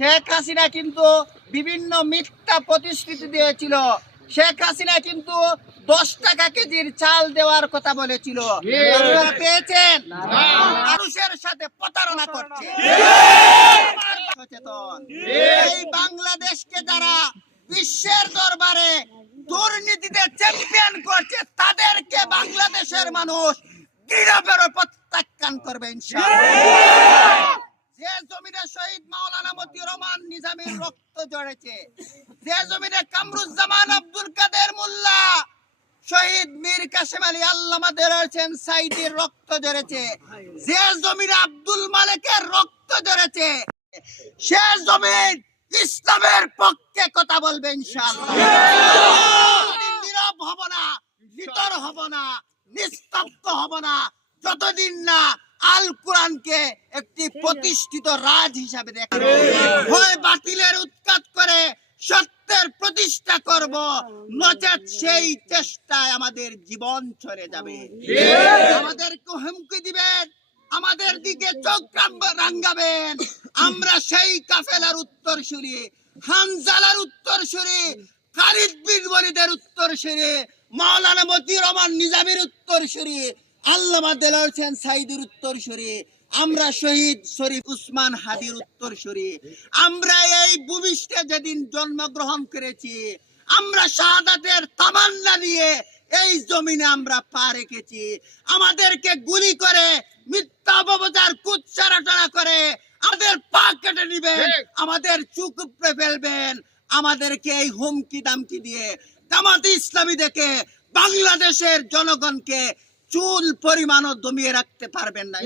শেখ হাসিনা কিন্তু বিভিন্ন মিথ্যা প্রতিশ্রুতি দিয়েছিল। শেখ হাসিনা কিন্তু 10 টাকা কেজির চাল দেওয়ার কথা বলেছিল। আপনারা পেয়েছেন? মানুষের সাথে প্রতারণা করছে। সচেতন। এই বাংলাদেশকে যারা বিশ্বের দরবারে দুর্নীতিতে চ্যাম্পিয়ন করছে, তাদেরকে বাংলাদেশের মানুষ দৃঢ়ভাবে প্রত্যাখ্যান করবে ইনশাআল্লাহ। যে জমিনে শহীদ মাওলানা মতিউর রহমান নিজামীর রক্ত ঝরেছে, যে জমিনে কামরুজ্জামান আব্দুল কাদের মোল্লা, শহীদ মীর কাসেম আলী আল্লামা দেলোয়ার হোসেন সাঈদীর রক্ত ঝরেছে, যে জমিনে আব্দুল মালেকের রক্ত ঝরেছে, সে জমিন ইসলামের পক্ষে কথা বলবে ইনশাআল্লাহ। নীরব হব না, নিতর হব না, নিস্তব্ধ হব না, যতদিন না আল কোরআনকে একটি প্রতিষ্ঠিত রাজ হিসাবে দেখা হয়। বাতিলের উৎখাত করে সত্যের প্রতিষ্ঠা করব, নচেত সেই চেষ্টায় আমাদের জীবন চলে যাবে। আমাদেরকে হুমকি দিবেন, আমাদের দিকে চোখ রাঙ্গাবেন, আমরা সেই কাফেলার উত্তরসূরি, হানজালার উত্তরসূরি, খালিদ বিন ওয়ালিদের উত্তরসূরি, মাওলানা মতিউর রহমান নিজামীর উত্তরসূরি, আল্লামা দেলোয়ার হোসেন সাঈদীর উত্তরসূরি, আমরা শহীদ শরীফ উসমান হাদির উত্তরসূরি। আমরা এই ভূমিষ্ঠে যেদিন জন্মগ্রহণ করেছি, আমরা শাহাদাতের তামান্না নিয়ে এই জমিনে আমরা পা রেখেছি। আমাদেরকে গুলি করে, মিথ্যা অপপ্রচার, কুৎসারটনা করে আমাদের পা কেটে নিবেন, আমাদের চুপ উপড়ে ফেলবেন, আমাদেরকে এই হুমকি দামকি দিয়ে জামাতে ইসলামী দেখে বাংলাদেশের জনগণকে চুল পরিমাণও দমিয়ে রাখতে পারবেন না।